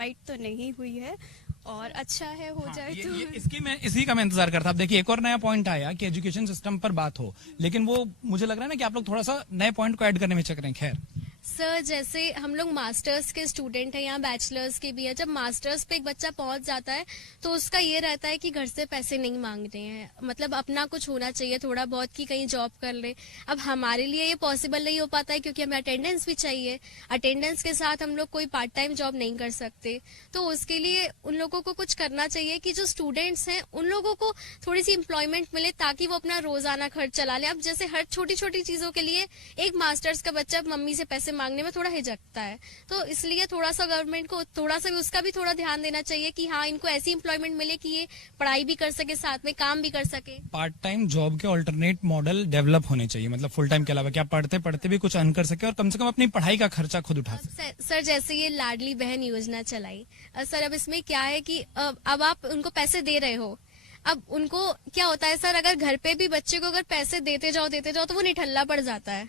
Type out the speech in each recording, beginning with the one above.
Fight तो नहीं हुई है और अच्छा है हो जाए तो इसी का मैं इंतजार करता। अब देखिए एक और नया पॉइंट आया कि एजुकेशन सिस्टम पर बात हो, लेकिन वो मुझे लग रहा है ना कि आप लोग थोड़ा सा नए पॉइंट को ऐड करने में चक रहे हैं। खैर सर, जैसे हम लोग मास्टर्स के स्टूडेंट हैं, यहाँ बैचलर्स के भी है। जब मास्टर्स पे एक बच्चा पहुंच जाता है तो उसका ये रहता है कि घर से पैसे नहीं मांगते हैं, मतलब अपना कुछ होना चाहिए थोड़ा बहुत कि कहीं जॉब कर ले। अब हमारे लिए ये पॉसिबल नहीं हो पाता है क्योंकि हमें अटेंडेंस भी चाहिए। अटेंडेंस के साथ हम लोग कोई पार्ट टाइम जॉब नहीं कर सकते, तो उसके लिए उन लोगों को कुछ करना चाहिए कि जो स्टूडेंट्स हैं उन लोगों को थोड़ी सी एम्प्लॉयमेंट मिले ताकि वो अपना रोजाना खर्च चला ले। अब जैसे हर छोटी छोटी चीजों के लिए एक मास्टर्स का बच्चा मम्मी से पैसे मांगने में थोड़ा हिचकता है, तो इसलिए थोड़ा सा गवर्नमेंट को थोड़ा सा उसका भी थोड़ा ध्यान देना चाहिए कि हाँ, इनको ऐसी एम्प्लॉयमेंट मिले कि ये पढ़ाई भी कर सके, साथ में काम भी कर सके। पार्ट टाइम जॉब के ऑल्टरनेट मॉडल डेवलप होने चाहिए, मतलब फुल टाइम के अलावा कि आप पढ़ते पढ़ते भी कुछ अर्न कर सके और कम से कम अपनी पढ़ाई का खर्चा खुद उठा सके। सर, जैसे ये लाडली बहन योजना चलाई सर, अब इसमें क्या है कि अब आप उनको पैसे दे रहे हो। अब उनको क्या होता है सर, अगर घर पे भी बच्चे को अगर पैसे देते जाओ तो वो निठल्ला पड़ जाता है।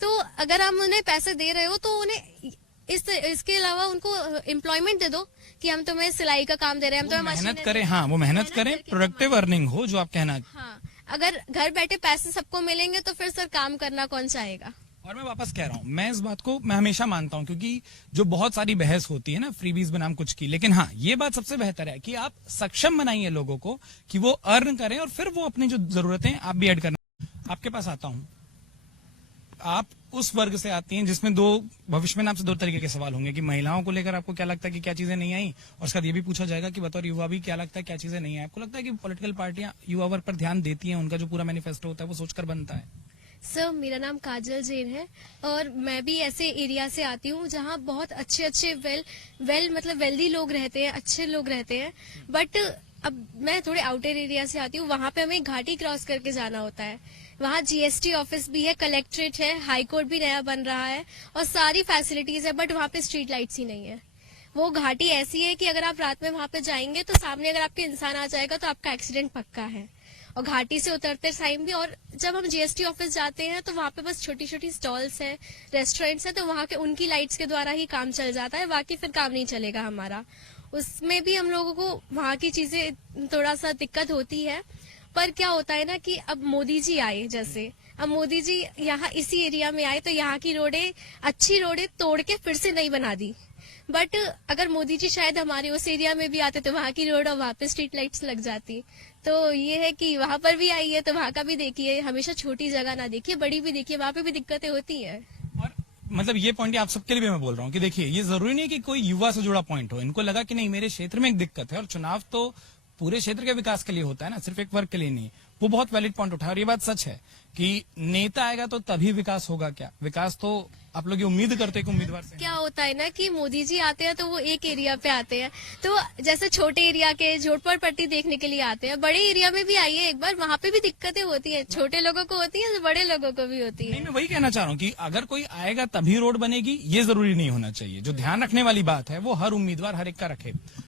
तो अगर हम उन्हें पैसे दे रहे हो तो उन्हें इसके अलावा उनको एम्प्लॉयमेंट दे दो कि हम तुम्हें सिलाई का काम दे रहे हैं, हम तुम्हें मेहनत करें। हाँ, वो मेहनत करें, प्रोडक्टिव अर्निंग हो जो आप कहना। हाँ, अगर घर बैठे पैसे सबको मिलेंगे तो फिर सर काम करना कौन चाहेगा। और मैं वापस कह रहा हूँ, मैं इस बात को मैं हमेशा मानता हूँ क्योंकि जो बहुत सारी बहस होती है ना फ्रीबीज बनाम कुछ की, लेकिन हाँ ये बात सबसे बेहतर है कि आप सक्षम बनाइए लोगों को कि वो अर्न करें और फिर वो अपनी जो जरूरतें आप भी ऐड करना। आपके पास आता हूँ, आप उस वर्ग से आती हैं जिसमें भविष्य में आपसे दो तरीके के सवाल होंगे कि महिलाओं को लेकर आपको क्या लगता है कि क्या चीजें नहीं आई, और उसका ये भी पूछा जाएगा कि बतौर युवा भी क्या लगता है क्या चीजें नहीं आई। आपको लगता है कि पॉलिटिकल पार्टियां युवा वर्ग पर ध्यान देती हैं, उनका जो पूरा मैनिफेस्टो होता है वो सोचकर बनता है? सर, मेरा नाम काजल जैन है और मैं भी ऐसे एरिया से आती हूँ जहाँ बहुत अच्छे मतलब वेल्दी लोग रहते हैं, अच्छे लोग रहते हैं। बट अब मैं थोड़े आउटर एरिया से आती हूँ, वहाँ पे हमें घाटी क्रॉस करके जाना होता है। वहाँ जीएसटी ऑफिस भी है, कलेक्ट्रेट है, हाई कोर्ट भी नया बन रहा है और सारी फैसिलिटीज है, बट वहाँ पे स्ट्रीट लाइट्स ही नहीं है। वो घाटी ऐसी है कि अगर आप रात में वहाँ पे जाएंगे तो सामने अगर आपके इंसान आ जाएगा तो आपका एक्सीडेंट पक्का है। और घाटी से उतरते टाइम भी, और जब हम जीएसटी ऑफिस जाते हैं तो वहाँ पे बस छोटी छोटी स्टॉल्स है, रेस्टोरेंट्स है, तो वहाँ के उनकी लाइट्स के द्वारा ही काम चल जाता है, बाकी फिर काम नहीं चलेगा हमारा। उसमें भी हम लोगों को वहाँ की चीजें थोड़ा सा दिक्कत होती है। पर क्या होता है ना कि अब मोदी जी आए, जैसे अब मोदी जी यहाँ इसी एरिया में आए तो यहाँ की रोडें, अच्छी रोडें तोड़ के फिर से नहीं बना दी। बट अगर मोदी जी शायद हमारे उस एरिया में भी आते तो वहाँ की रोड और वहाँ पे स्ट्रीट लाइट्स लग जाती। तो ये है कि वहाँ पर भी आई है तो वहाँ का भी देखिए, हमेशा छोटी जगह ना देखिए, बड़ी भी देखिए, वहाँ पे भी दिक्कतें होती है। और मतलब ये पॉइंट आप सबके लिए भी मैं बोल रहा हूँ कि देखिए ये जरूरी नहीं कि कोई युवा से जुड़ा पॉइंट हो। इनको लगा कि नहीं मेरे क्षेत्र में एक दिक्कत है, और चुनाव तो पूरे क्षेत्र के विकास के लिए होता है ना, सिर्फ एक वर्ग के लिए नहीं। वो बहुत वैलिड पॉइंट उठाया और ये बात सच है कि नेता आएगा तो तभी विकास होगा। क्या विकास तो आप लोग ये उम्मीद करते हैं कि उम्मीदवार से क्या होता है ना कि मोदी जी आते हैं तो वो एक एरिया पे आते हैं, तो जैसे छोटे एरिया के झोपड़पट्टी देखने के लिए आते हैं, बड़े एरिया में भी आइए एक बार, वहाँ पे भी दिक्कतें होती है, छोटे लोगों को होती है, बड़े लोगों को भी होती है। नहीं, मैं वही कहना चाह रहा हूँ कि अगर कोई आएगा तभी रोड बनेगी, ये जरूरी नहीं होना चाहिए। जो ध्यान रखने वाली बात है वो हर उम्मीदवार हर एक का रखे।